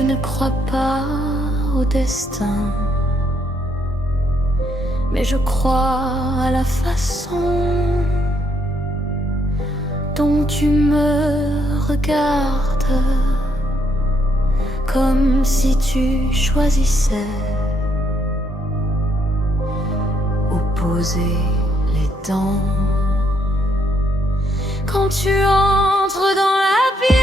Je ne crois pas au destin, mais je crois à la façon dont tu me regardes, comme si tu choisissais où poser les dents. Quand tu entres dans la pièce,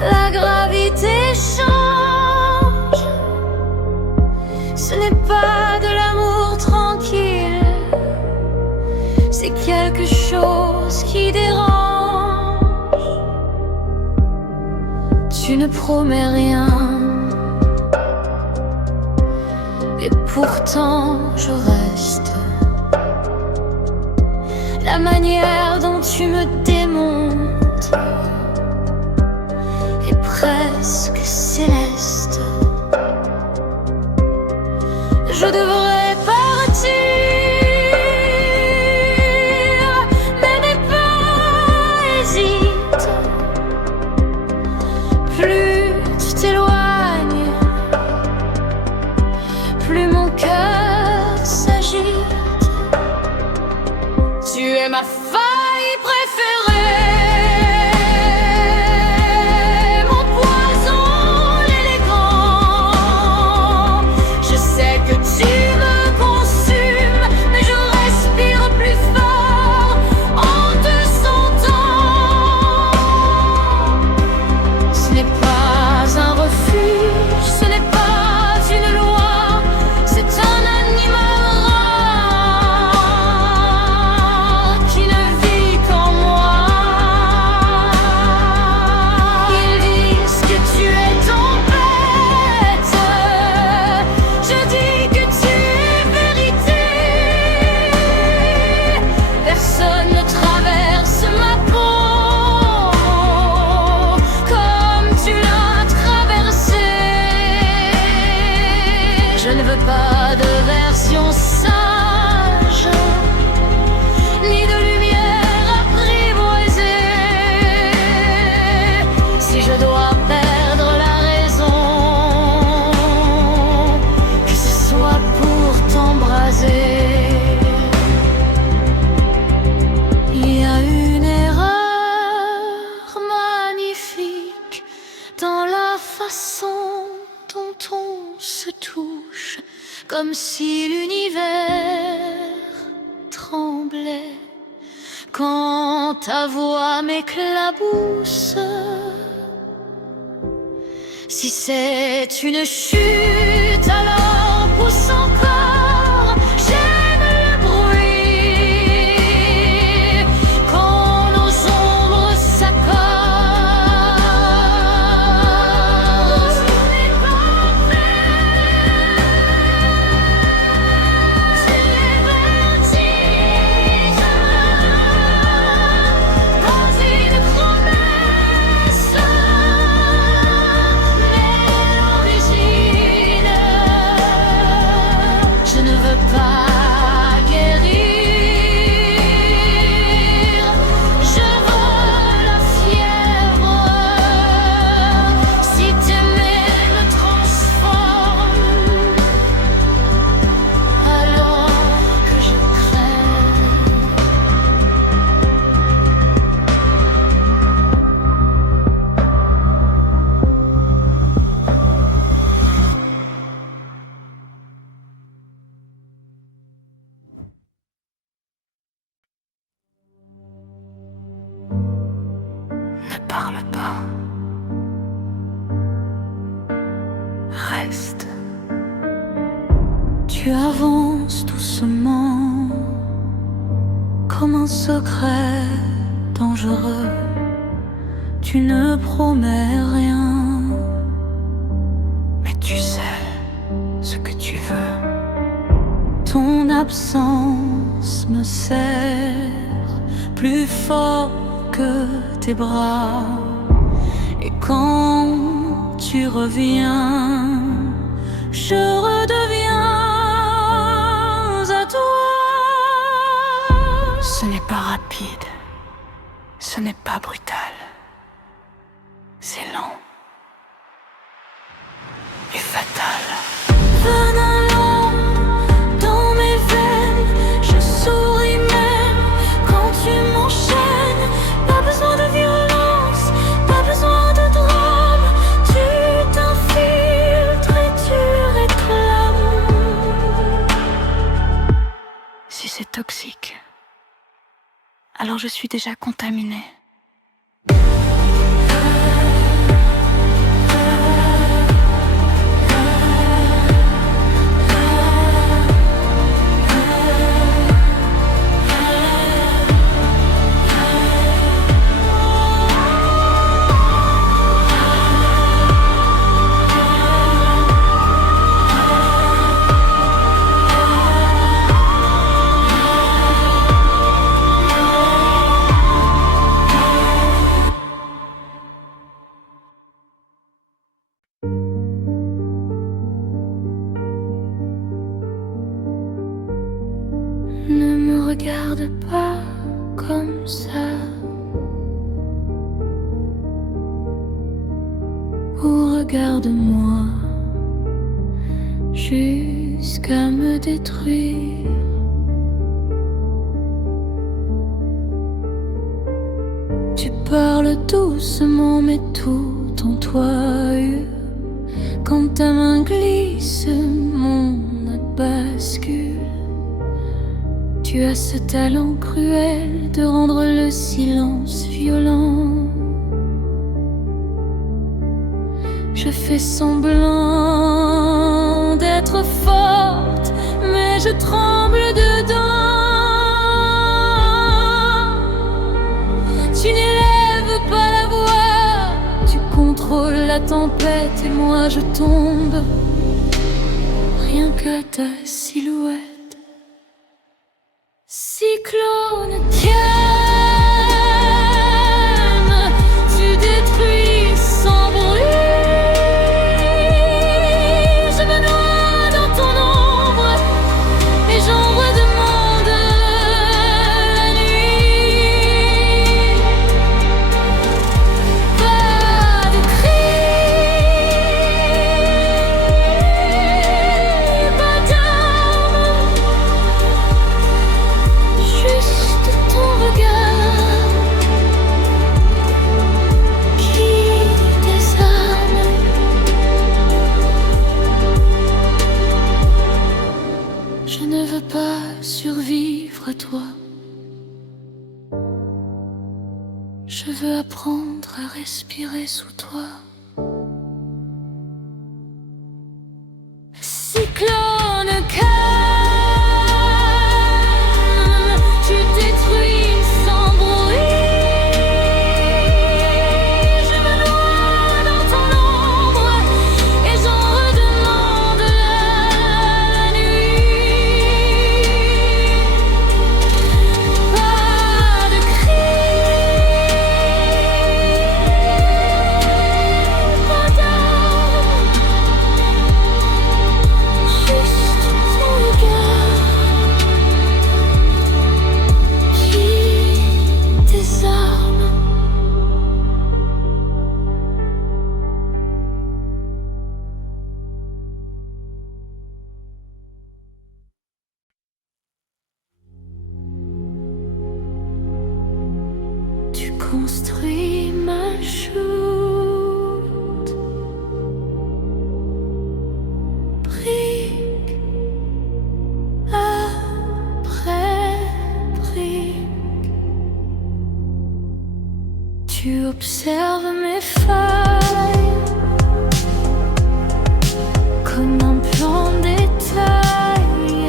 la gravité change. Ce n'est pas de l'amour tranquille, c'est quelque chose qui dérange. Tu ne promets rien, et pourtant je reste. La manière dont tu me démontes est presque céleste. Je devrais partir, mais n'aie pas, hésite. Plus tu t'éloignes, plus mon cœur s'agite. Tu es ma faille préférée, mon poison l'élégant. Je sais que tu me consumes, mais je respire plus fort en te sentant. Ce n'est pas un refuge, ce n'est pas une loi, c'est un animal rare qui ne vit qu'en moi. Ils disent que tu es tempête, je dis que tu es vérité. Personne ne traverse ma peau comme tu l'as traversée. Je ne veux pas de version sage, ni de lumière apprivoisée. Si je dois perdre la raison, que ce soit pour t'embraser. Il y a une erreur magnifique dans la façon dont on se touche, comme si l'univers tremblait quand ta voix m'éclabousse. Si c'est une chute, alors pousse encore. J'aime le bruit quand nos ombres s'accordent. Ce n'est pas vrai, c'est les vertiges dans une promesse. Mais l'origine, je ne veux pas guérir, je veux la fièvre. Si t'aimer me transforme, alors que je crève. Ne parle pas, reste. Tu avances doucement, comme un secret dangereux. Tu ne promets rien, mais tu sais ce que tu veux. Ton absence me serre plus fort que tes bras. Et quand tu reviens, je redeviens à toi. Ce n'est pas rapide, ce n'est pas brutal, c'est et fatale. Venin lent dans mes veines, je souris même quand tu m'enchaînes. Pas besoin de violence, pas besoin de drame. Tu t'infiltres et tu réclames. Si c'est toxique, alors je suis déjà contaminée. Ne me regarde pas comme ça, ou regarde-moi jusqu'à me détruire. Tu parles doucement mais tout en toi hurle. Quand ta main glisse, mon âme bascule. Tu as ce talent cruel de rendre le silence violent. Je fais semblant d'être forte, mais je tremble dedans. Tu n'élèves pas la voix, tu contrôles la tempête et moi je tombe rien qu'à ta silhouette. Cyclone calme, tu détruis sans bruit. Je me noie dans ton ombre et j'en redemande la nuit. Pas de cris, pas d'armes. Juste ton regard qui désarme. Je ne veux pas survivre à toi. Je veux apprendre à respirer sous toi. Cyclone calme, tu détruis sans bruit. Je me noie dans ton ombre et j'en redemande la nuit. Pas de cris, pas d'armes. Juste ton regard qui désarme. Tu construis ma chute, brique après brique. Tu observes mes failles comme un plan détaillé.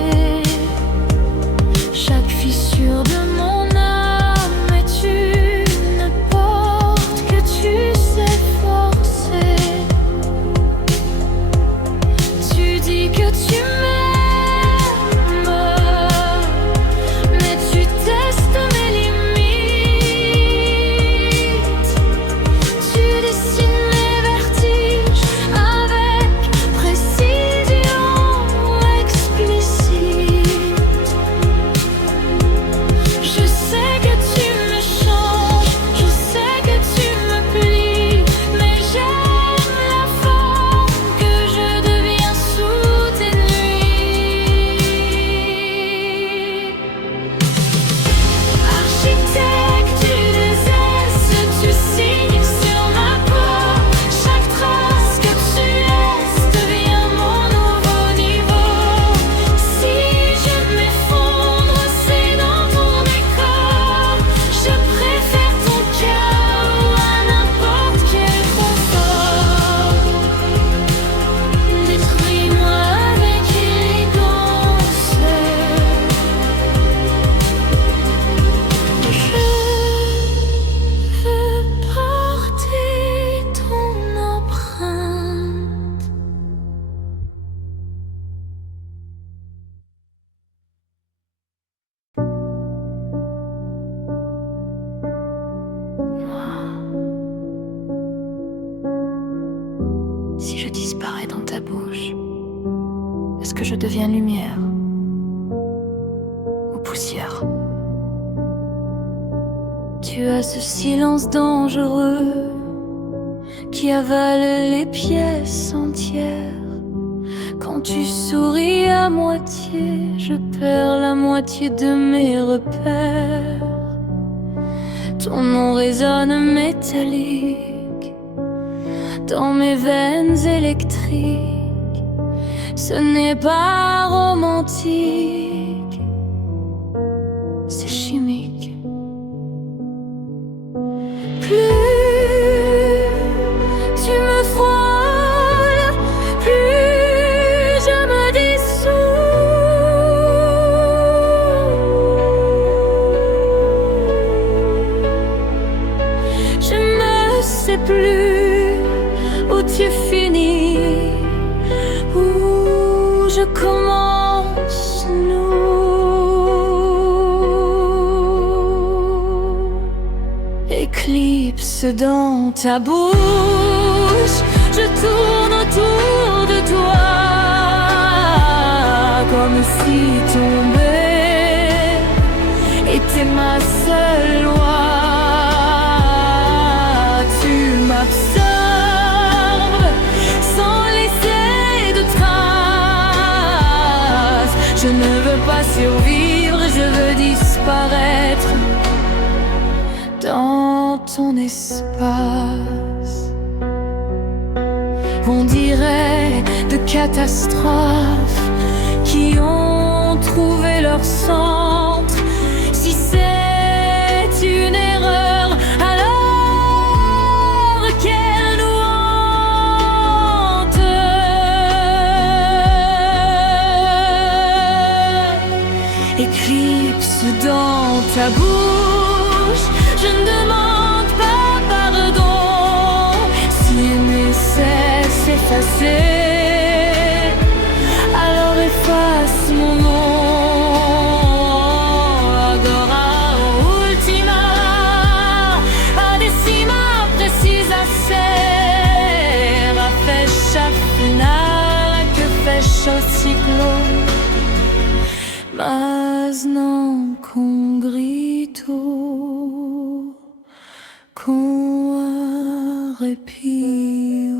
Chaque fissure de mon âme est une porte que tu sais forcer. Tu dis que tu m'aimes, mais tu testes mes limites. Tu dessines mes vertiges avec précision explicite. Je sais que tu me changes, je sais que tu me plies, mais j'aime la forme que je bouge. Est-ce que je deviens lumière ou poussière? Tu as ce silence dangereux qui avale les pièces entières. Quand tu souris à moitié, je perds la moitié de mes repères. Ton nom résonne métallique dans mes veines électriques. Ce n'est pas romantique, c'est chimique. Plus tu me frôles, plus je me dissous. Je ne sais plus où tu finis, où je commence, nous. Éclipse dans ta bouche, je tourne autour de toi, comme si tomber était ma seule loi. Tu m'absorbes sans laisser de traces. Je ne veux pas survivre, je veux disparaître dans ton espace. On dirait de catastrophes qui ont trouvé leur centre. Si c'est une erreur, alors qu'elle nous hante. Éclipse dans ta bouche, je ne demande pas pardon. Si aimer c'est s'effacer, alors efface mon nom. Agora ultima, adesima precisa ser a fecha final que fecha o ciclo, mas não com grito, com arrepio.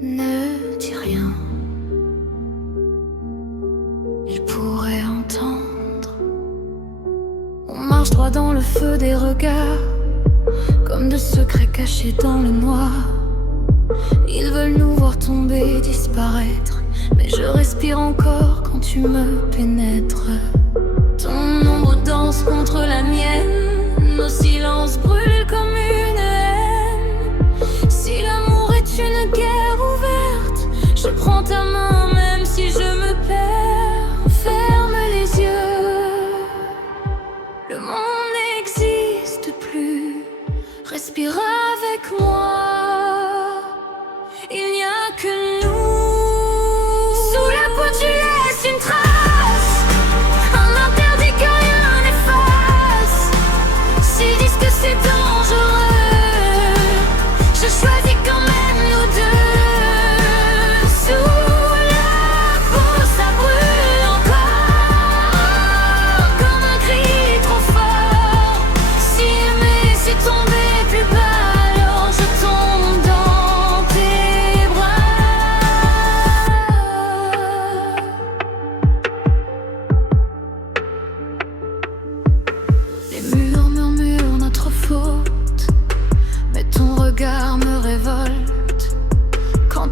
Ne dis rien, il pourrait entendre. On marche droit dans le feu des regards, comme de secrets cachés dans le noir. Ils veulent nous voir tomber, disparaître, mais je respire encore quand tu me pénètres. Ton ombre danse contre la mienne, nos silences brûlent comme une haine. Si l'amour est une guerre ouverte, je prends ta main même si je me perds. Ferme les yeux, le monde n'existe plus. Respire avec moi, il n'y a que nous. Sous la peau tu laisses une trace, un interdit que rien n'efface. S'ils disent que c'est dangereux, je choisis quand même nous deux. Sous la peau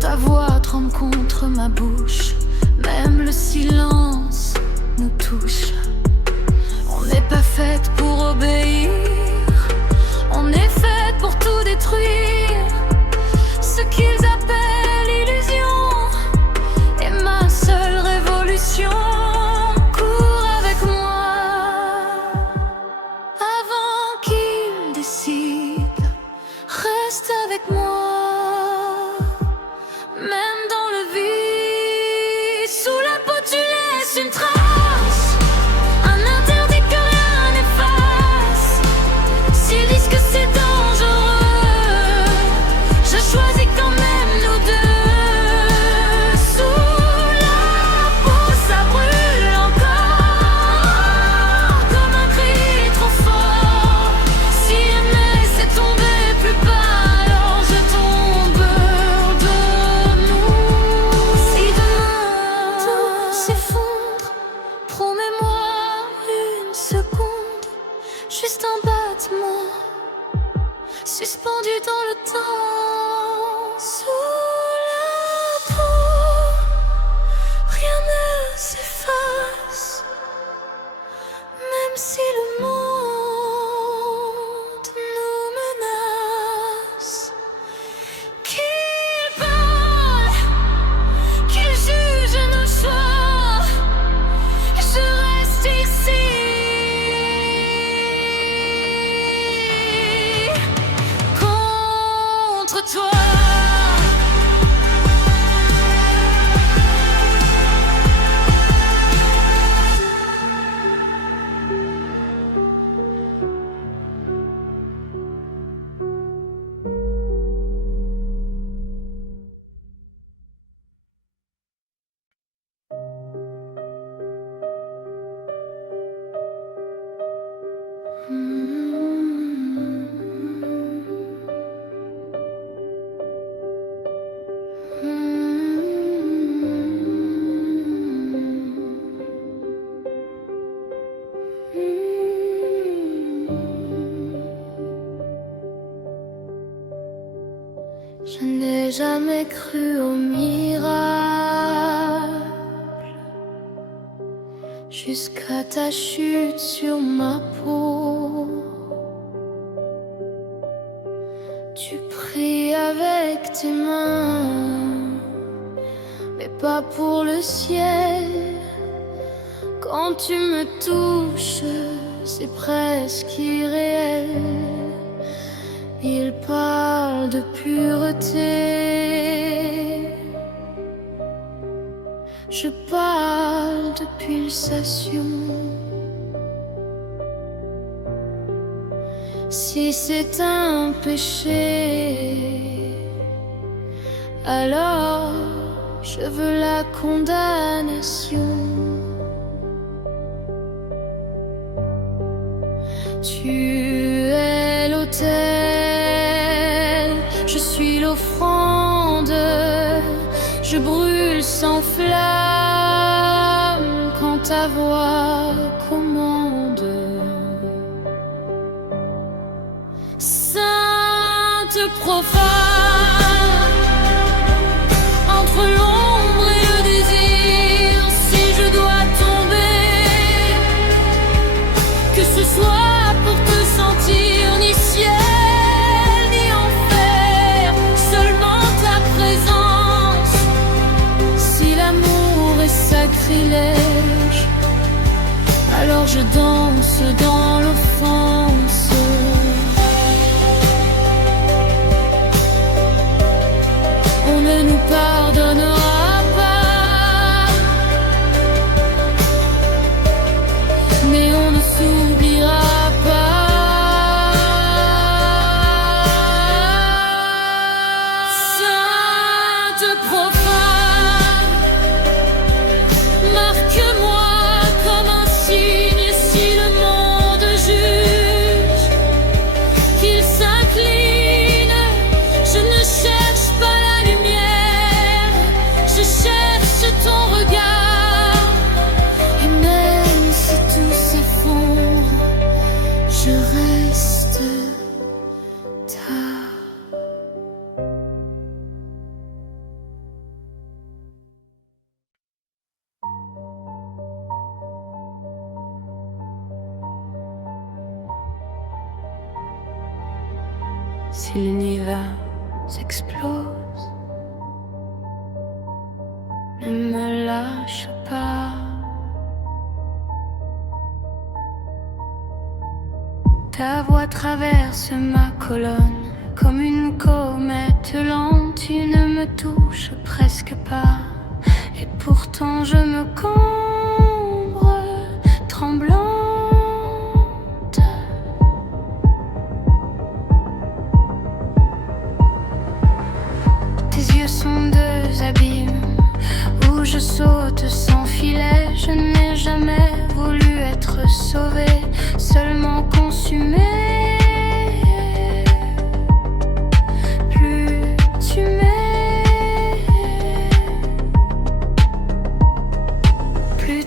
ta voix tremble contre ma bouche, même le silence nous touche. On n'est pas faite pour obéir, on est faite pour tout détruire. Ce qu'ils appellent illusion est ma seule révolution. Cours avec moi avant qu'ils décident. Reste avec moi, même dans le vide. Sous la peau tu laisses une trace, un interdit que rien n'efface. S'ils disent que c'est dangereux, je choisis quand même nous deux. Sous la peau ça brûle encore, comme un cri trop fort. Si aimer c'est tomber plus bas, alors je tombe de nous. Si demain tout s'effondre, promets-moi une seconde, juste un battement suspendu dans le temps. Sous la peau, rien ne s'efface, même si le monde nous menace. Qu'ils parlent, qu'ils jugent nos choix, je reste ici. Contre toi. Je n'ai jamais cru au miracle jusqu'à ta chute sur ma peau. Tu pries avec tes mains, mais pas pour le ciel. Quand tu me touches, c'est presque irréel. Il parle de pureté, je parle de pulsation. Si c'est un péché, alors je veux la condamnation. Tu es l'autel, je suis l'offrande, je brûle sans flamme quand ta voix commande. Sainte profane, entre l'ombre et le désir, si je dois tomber, que ce soit pour te sentir ni ciel ni enfer, seulement ta présence. Si l'amour est sacrilège, alors je danse dans l'offense. si l'univers s'explose, ne me lâche pas. Ta voix traverse ma colonne comme une comète lente, tu ne me touches presque pas. Et pourtant je me cambre, tremblante. Tes yeux sont deux abîmes où je saute sans filet. Je n'ai jamais voulu être sauvée, seulement consumée.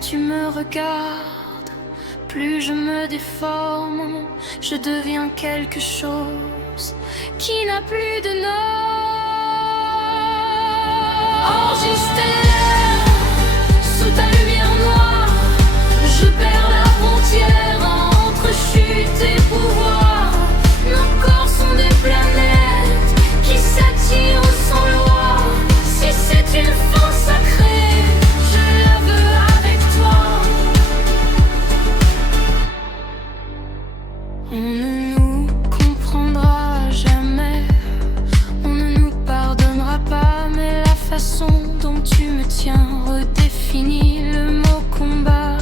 Tu me regardes, plus je me déforme, je deviens quelque chose qui n'a plus de nom. Enregistré sous ta lumière noire, je perds la frontière entre chute et pouvoir. Nos corps sont des planètes qui s'attirent sans loi. Si c'est une fin sacrée, je la veux avec toi. On ne nous comprendra jamais, on ne nous pardonnera pas, mais la façon dont tu me tiens redéfinit le mot combat.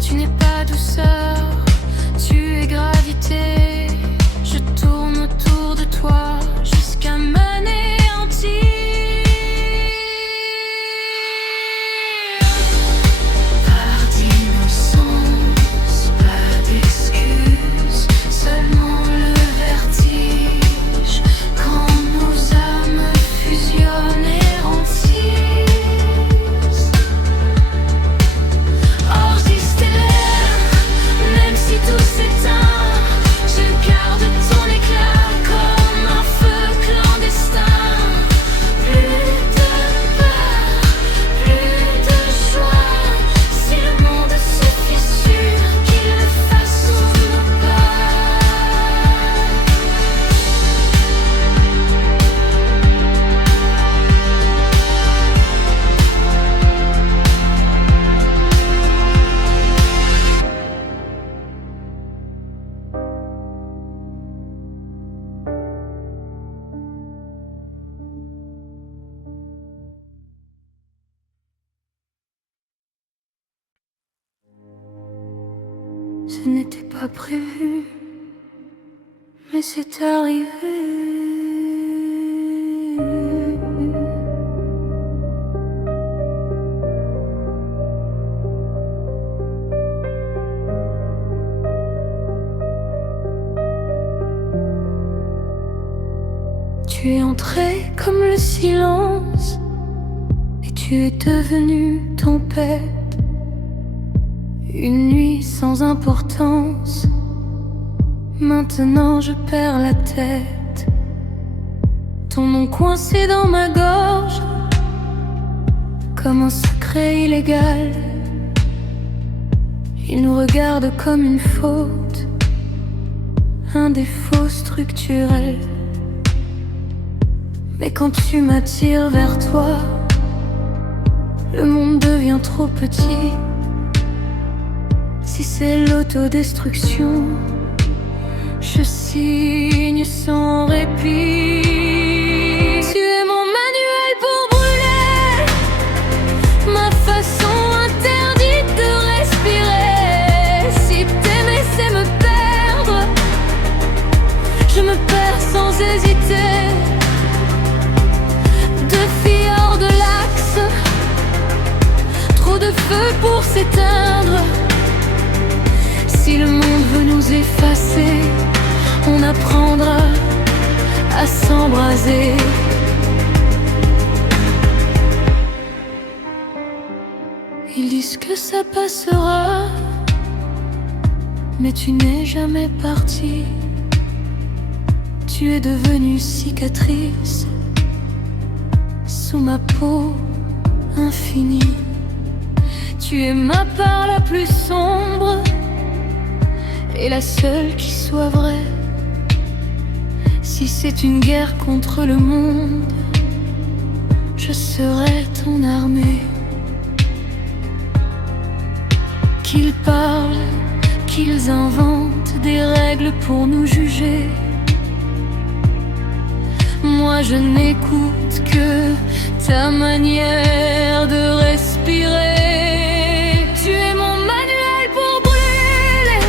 Tu n'es pas douceur, tu es gravité. Je tourne autour de toi jusqu'à m'anéantir. Par d'innocence, pas d'excuses, seulement le vertige quand nos âmes fusionnent et rentissent. Enregistré, même si tout s'éteint, je garde ton éclat comme un feu clandestin. Plus de peur, plus de joie. Si le monde se fissure, qu'il le fasse sous nos pas. Ce n'était pas prévu, mais c'est arrivé. Tu es entré comme le silence et tu es devenu tempête. Une nuit sans importance, maintenant je perds la tête. Ton nom coincé dans ma gorge, comme un secret illégal. Il nous regarde comme une faute, un défaut structurel. Mais quand tu m'attires vers toi, le monde devient trop petit. Si c'est l'autodestruction, je signe sans répit. Tu es mon manuel pour brûler, ma façon interdite de respirer. Si t'aimer c'est me perdre, je me perds sans hésiter. Deux filles hors de l'axe, trop de feu pour s'éteindre. Si le monde veut nous effacer, on apprendra à s'embraser. Ils disent que ça passera, mais tu n'es jamais parti. Tu es devenu cicatrice sous ma peau infinie. Tu es ma part la plus sombre, et la seule qui soit vraie. Si c'est une guerre contre le monde, je serai ton armée. Qu'ils parlent, qu'ils inventent des règles pour nous juger, moi je n'écoute que ta manière de respirer. Tu es mon manuel pour brûler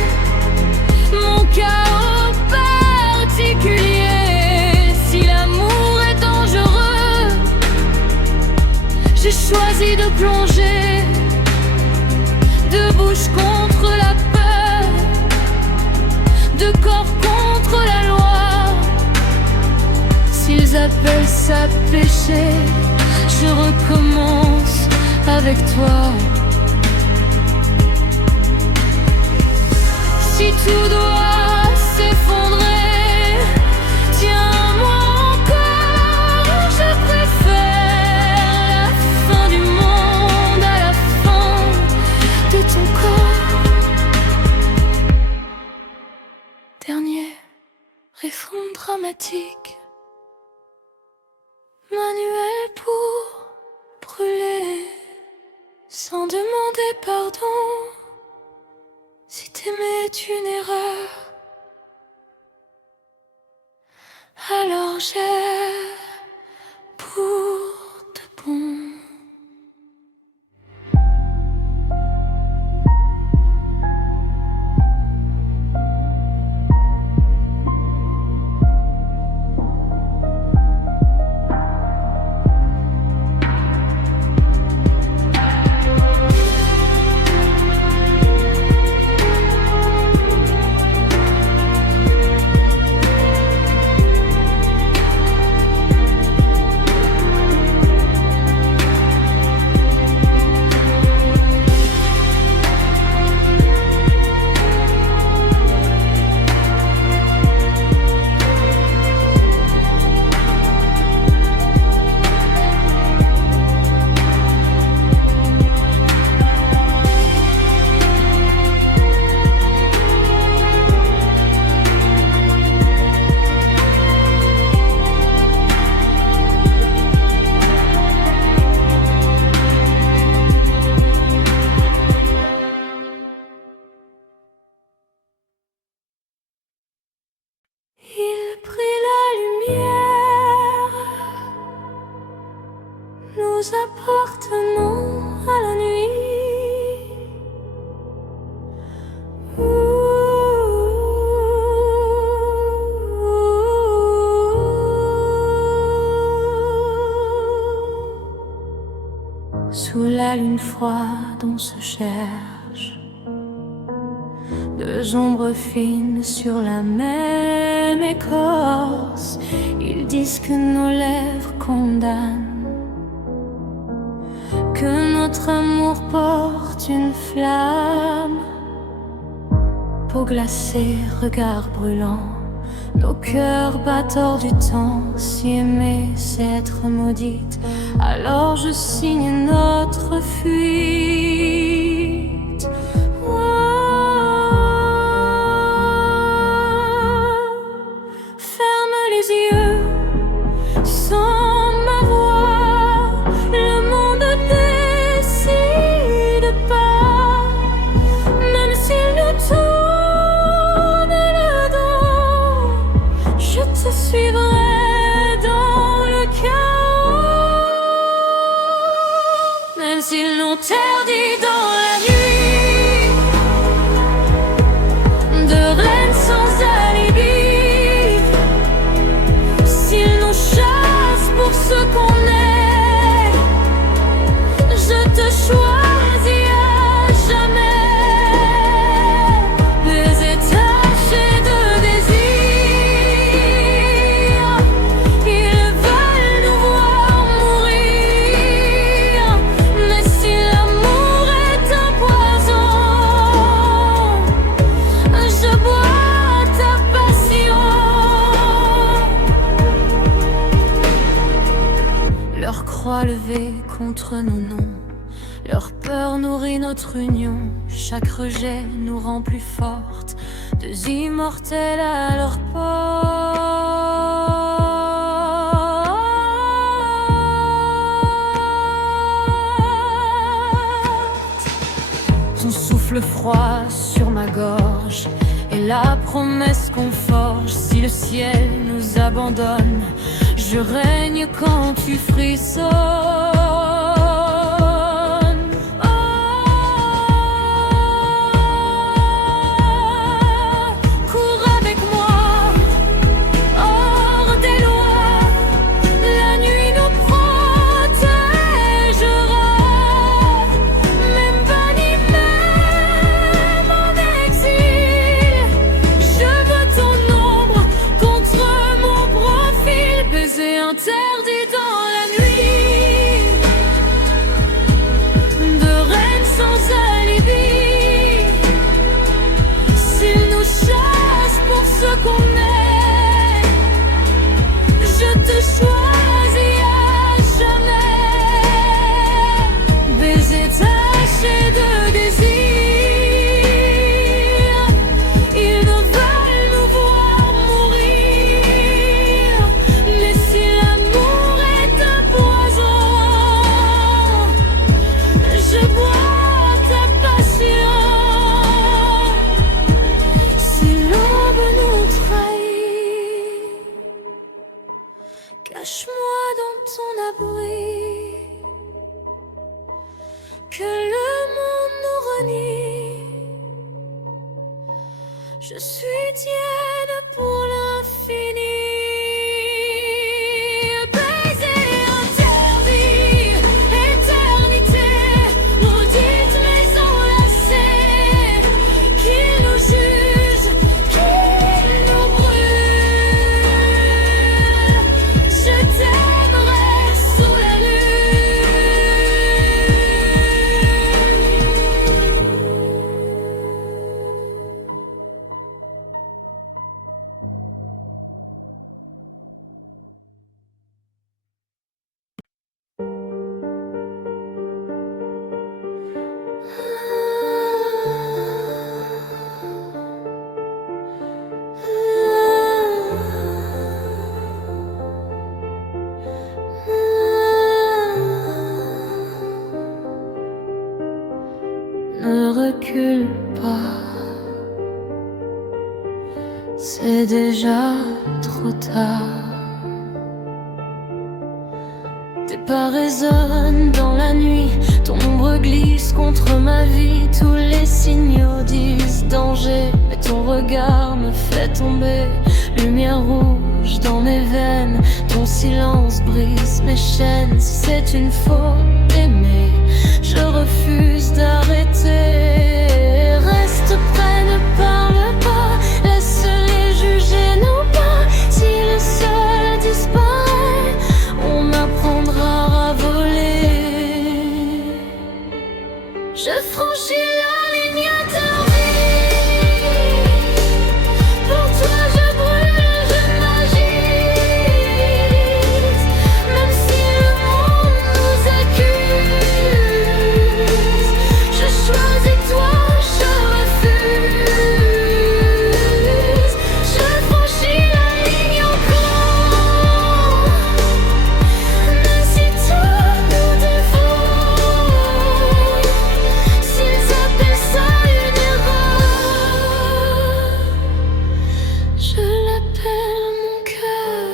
mon chaos particulier. Si l'amour est dangereux, j'ai choisi de plonger de bouche contre la peur, de corps contre la loi. S'ils appellent ça péché, je recommence avec toi. Si tout doit s'effondrer, tiens-moi encore. Je préfère la fin du monde à la fin de ton corps. Dernier réforme dramatique, manuel pour brûler sans demander pardon. Si t'aimer est une erreur, alors j'ai pour de bon. Il prit la lumière, nous appartenons à la nuit. Sous la lune froide on se cherche, deux ombres fines sur la même écorce. Ils disent que nos lèvres condamnent, que notre amour porte une flamme. Peau glacée, regard brûlant, nos cœurs battent hors du temps. Si aimer c'est être maudite, alors je signe notre fuite. Ferme les yeux sans ma voix, le monde ne décide pas. Même s'il nous tourne le dos, je te suivrai dans le chaos. Même s'il nous interdit dans la nuit de reine sans alibi, s'il nous chasse pour ce qu'on est, je te choisis à jamais. Les étagers de désir, ils veulent nous voir mourir. Mais si l'amour est un poison, je bois ta passion. Leur croix levée contre nos noms, leur peur nourrit notre union. Chaque rejet nous rend plus fortes, deux immortels à leur porte. Ton souffle froid sur ma gorge et la promesse qu'on forge. Si le ciel nous abandonne, je règne quand tu frissonnes. Interdit dans la nuit, de reine sans alibi. S'ils nous chassent pour ce qu'on est, je te choisis à jamais. Baiser taché de désir, ils ne veulent nous voir mourir. Mais si je bois ta passion. Si l'aube nous trahit, cache-moi dans ton abri. Que le monde nous renie, je suis tienne pour l'infini. Ne recule pas, c'est déjà trop tard. Tes pas résonnent dans la nuit, ton ombre glisse contre ma vie. Tous les signaux disent danger, mais ton regard me fait tomber. Lumière rouge dans mes veines, ton silence brise mes chaînes. Si c'est une faute d'aimer, je refuse d'arrêter. Reste près, ne parle pas, laisse-les juger nos pas. Si le sol disparaît, on apprendra à voler. Je franchis la ligne interdite. Pour toi je brûle, je m'agite. Même si le monde nous accuse, je choisis toi, je refuse. Je franchis la ligne encore. Même si tout nous dévore, s'ils appellent ça une erreur, je l'appelle mon cœur.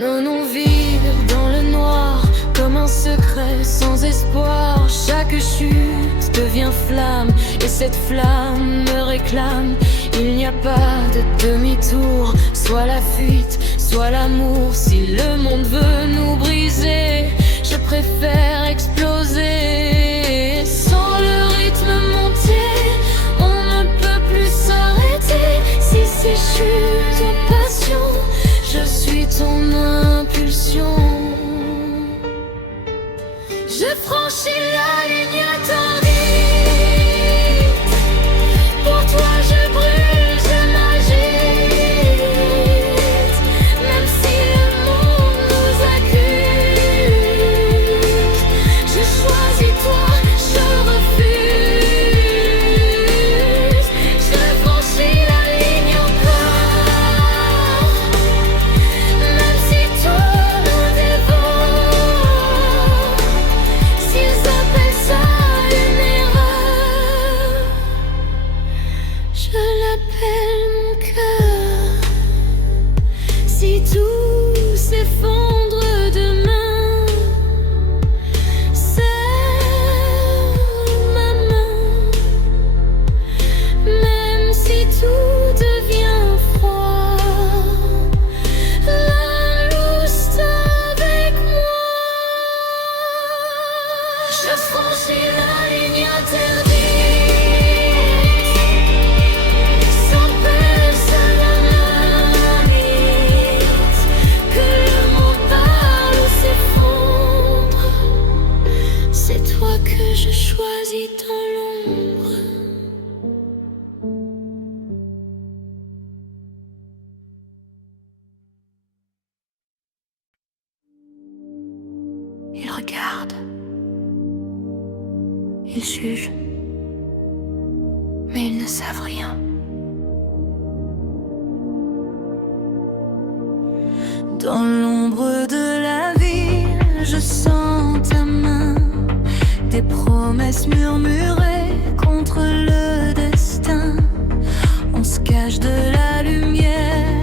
Nos noms vivent dans le noir, comme un secret sans espoir. Chaque chute devient flamme, et cette flamme me réclame. Il n'y a pas de demi-tour, soit la fuite, soit l'amour. Si le monde veut nous briser, je préfère exploser. Sans le rythme monté, on ne peut plus s'arrêter. Si ces chutes de passion, je suis ton impulsion. Je franchis la ligne interdite. Pour toi je brûle, je m'agite. Même si le monde nous accuse, je choisis toi, je refuse. regardent, ils jugent, mais ils ne savent rien. Dans l'ombre de la ville, je sens ta main, des promesses murmurées contre le destin. On se cache de la lumière,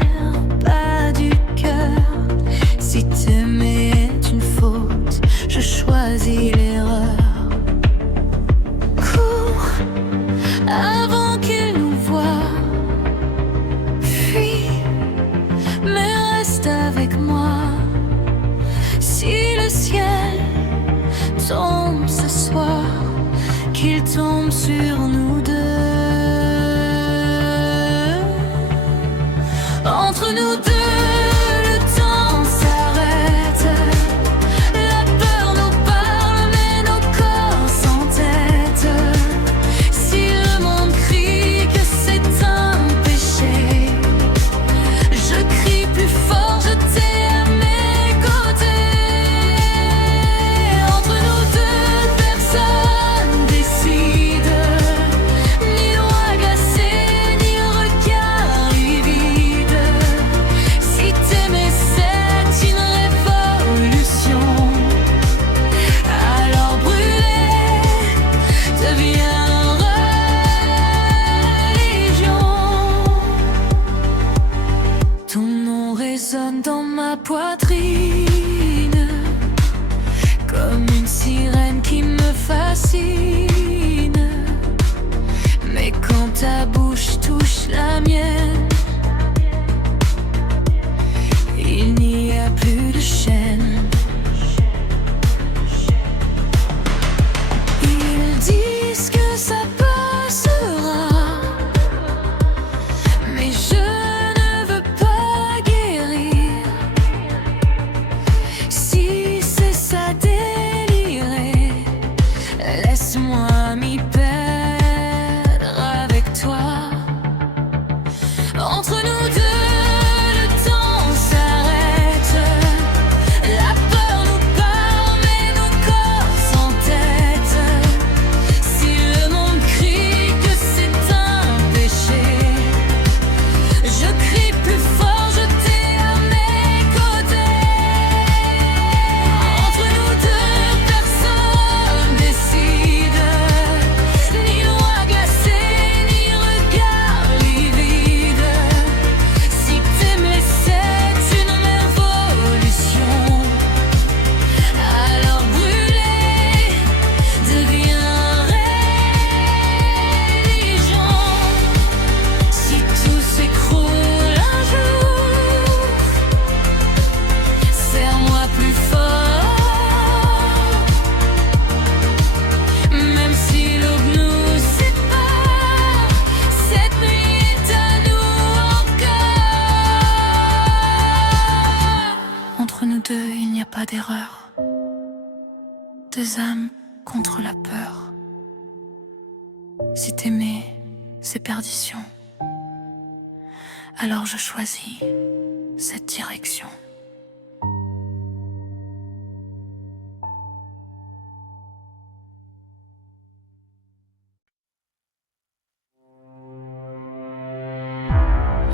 pas du cœur. Si t'aimer est une faute, je choisis l'erreur. Cours avant qu'il nous voie, fuis, mais reste avec moi. Si le ciel tombe ce soir, qu'il tombe sur nous deux. Entre nous deux, le temps s'arrête. La peur nous parle, mais nos corps s'entêtent. Si le monde crie que c'est un péché, je crie plus fort, je t'ai à mes côtés. Entre nous deux, personne décide, ni loi glacée, ni regard livide. Si t'aimer c'est une révolution, alors brûler devient religion. Ton nom résonne dans ma poitrine, comme une sirène qui me fascine. Mais quand ta bouche touche la mienne, il n'y a plus de chaîne. Ils disent que ça passera, mais je ne veux pas guérir. Si c'est ça délirer, laisse-moi m'y perdre avec toi. Entre nous deux, le temps s'arrête. La peur nous parle, mais nos corps s'entêtent. Si le monde crie que c'est un péché, je crie plus fort, je t'ai à mes côtés. Entre nous deux, personne décide, ni loi glacée, ni regard livide. Si t'aimer c'est une révolution, alors brûler devient religion. Si tout s'écroule un jour, serre-moi plus fort. Même si l'aube nous sépare, cette nuit est à nous encore. Entre nous deux, il n'y a pas d'erreur. Deux âmes contre la peur. Si t'aimer, c'est perdition, alors je choisis cette direction.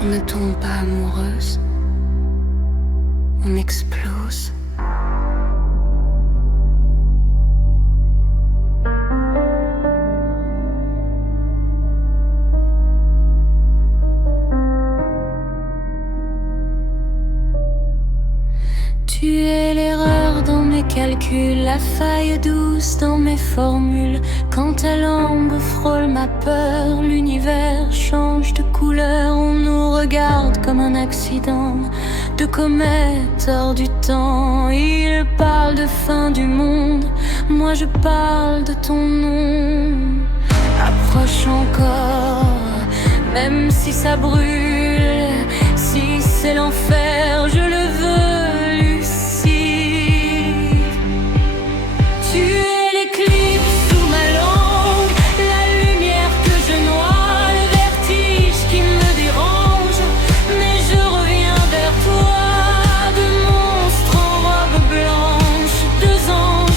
On ne tombe pas amoureuse, on explose. Tu es l'erreur dans mes calculs, la faille douce dans mes formules. Quand ta langue frôle ma peur, l'univers change de couleur. On nous regarde comme un accident de comète hors du temps. Il parle de fin du monde, moi je parle de ton nom. Approche encore, même si ça brûle. Si c'est l'enfer, je le veux lucide. Tu es l'éclipse sous ma langue, la lumière que je noie, le vertige qui me dérange. Mais je reviens vers toi, deux monstres en robe blanche, deux anges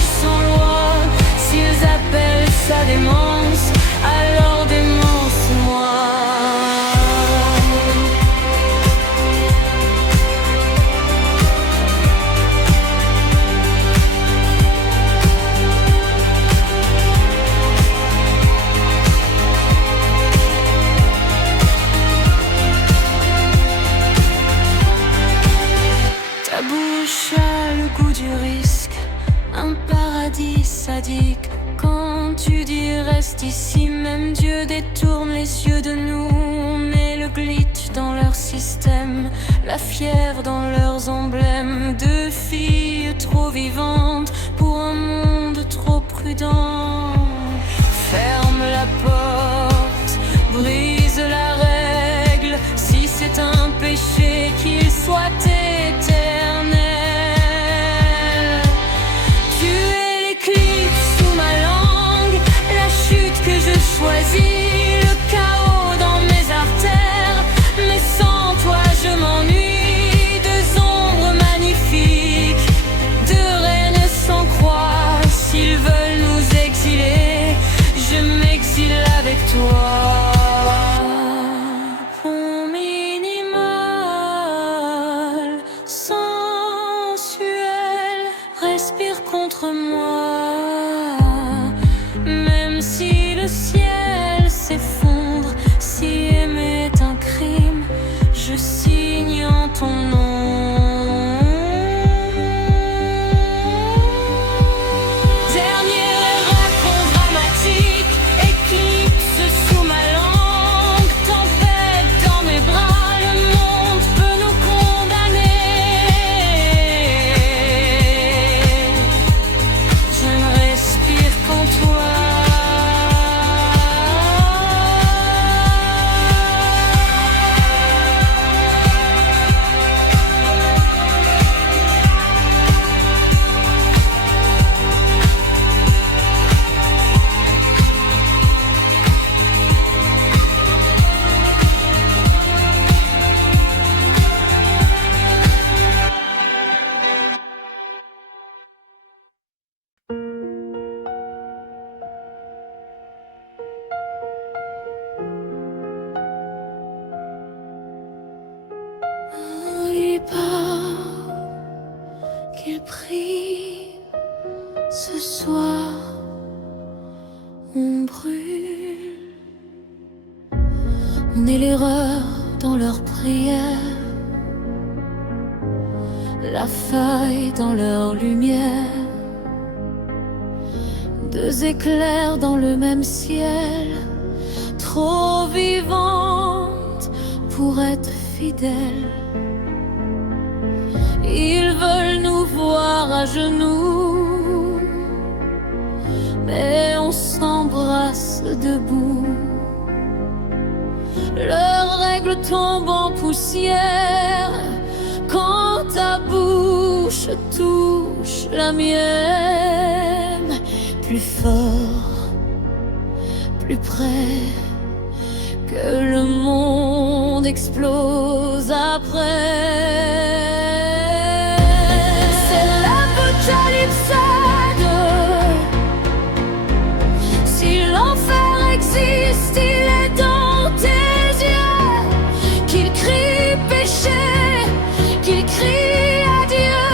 reste ici, même Dieu détourne les yeux de nous. On est le glitch dans leur système, la fièvre dans leurs emblèmes. Deux filles trop vivantes pour un monde trop prudent. Ferme la porte, brise la règle, si c'est un péché qu'il soit éternel. Tu es l'éclipse sous ma langue, la chute que je choisis, le chaos dans mes artères. Mais sans toi je m'ennuie, deux ombres magnifiques, deux reines sans croix. S'ils veulent nous exiler, je m'exile avec toi. Mon minimal sensuel respire contre moi. Même si le ciel s'effondre, si aimer est un crime, je signe en ton nom. Qu'il prie ce soir, on brûle. On est l'erreur dans leur prière, la faille dans leur lumière. Deux éclairs dans le même ciel, trop vivantes pour être fidèles. Ils veulent nous voir à genoux, mais on s'embrasse debout. Leurs règles tombent en poussière quand ta bouche touche la mienne. Plus fort, plus près, que le monde explose après. Si l'enfer existe, il est dans tes yeux. Qu'il crie péché, qu'il crie adieu.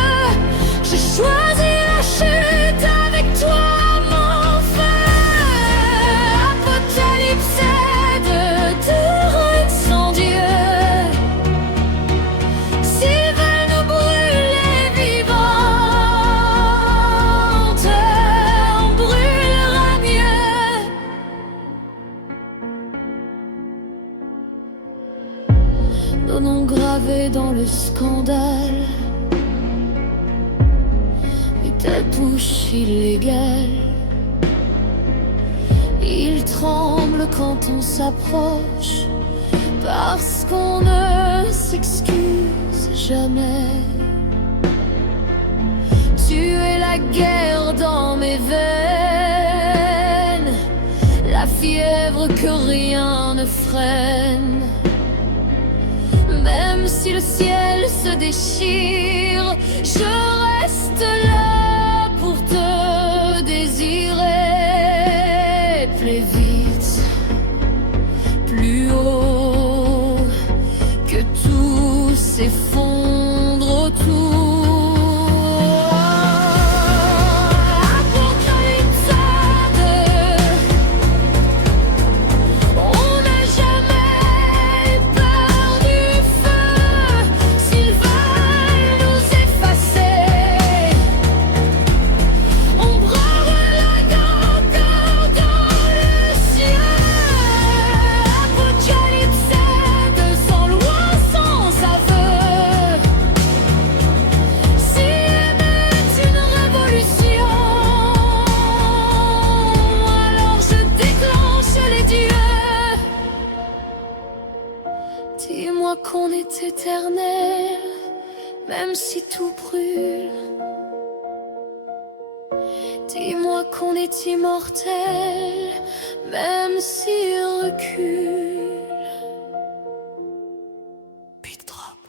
Je choisis la chute avec toi, mon frère. Apocalypse de deux reines sans Dieu. S'ils veulent nous brûler vivants, nos noms gravés dans le scandale et ta bouche illégale. Il tremble quand on s'approche, parce qu'on ne s'excuse jamais. Tu es la guerre dans mes veines, la fièvre que rien ne freine. Même si le ciel se déchire, je reste là pour te désirer. Plus vite, plus haut, que tout s'effondre autour. éternel, même si tout brûle. Dis-moi qu'on est immortel, même si on recule. Beat drop.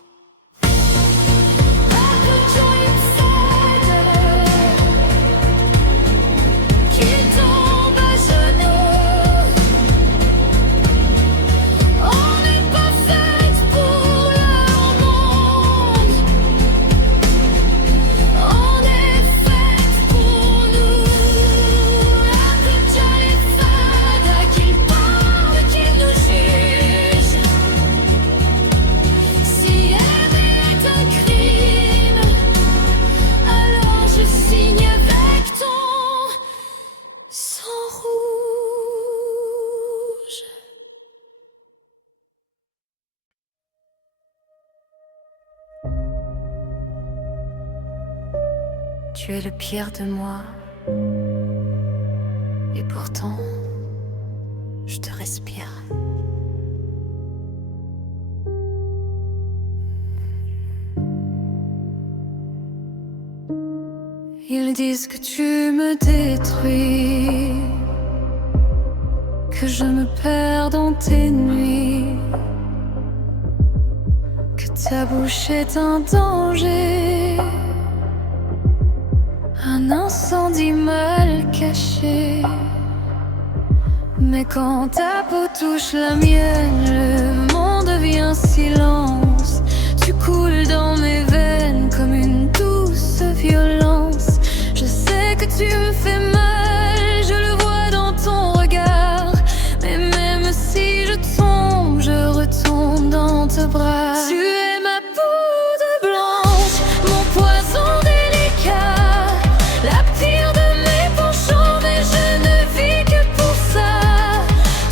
Tu es le pire de moi, et pourtant, je te respire. Ils disent que tu me détruis, que je me perds dans tes nuits, que ta bouche est un danger, un incendie mal caché. Mais quand ta peau touche la mienne, le monde devient silence. Tu coules dans mes veines comme une douce violence. Je sais que tu me fais mal, je le vois dans ton regard. Mais même si je tombe, je retombe dans tes bras. Tu es ma poudre blanche, mon poison délicat, la pire de mes penchants, mais je ne vis que pour ça.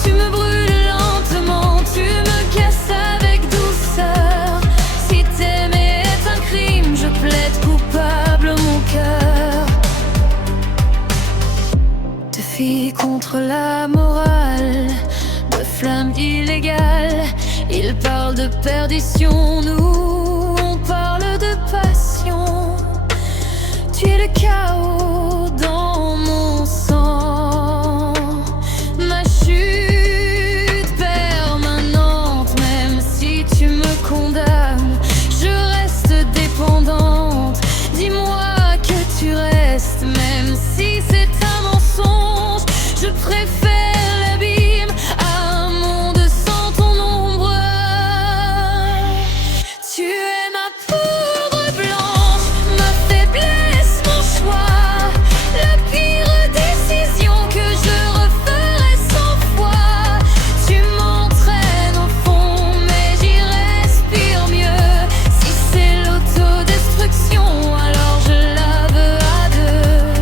Tu me brûles lentement, tu me casses avec douceur. Si t'aimer est un crime, je plaide coupable mon cœur. De filles contre la morale, de flammes illégales, ils parlent de perdition, nous on parle de passion. Tu es le chaos dans mon sang, ma chute permanente. Même si tu me condamnes, je reste dépendante. Dis-moi que tu restes, même si c'est un mensonge. Je préfère l'abîme à un monde sans ton ombre. Tu es ma poudre blanche, ma faiblesse, mon choix, la pire décision que je referai 100 fois. Tu m'entraînes au fond, mais j'y respire mieux. Si c'est l'autodestruction, alors je la veux à deux.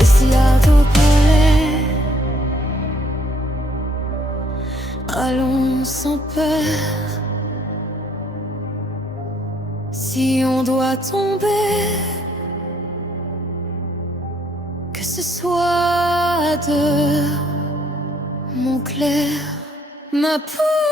Et si à tout palais, allons sans peur. Si on doit tomber, que ce soit de mon clair, ma peau.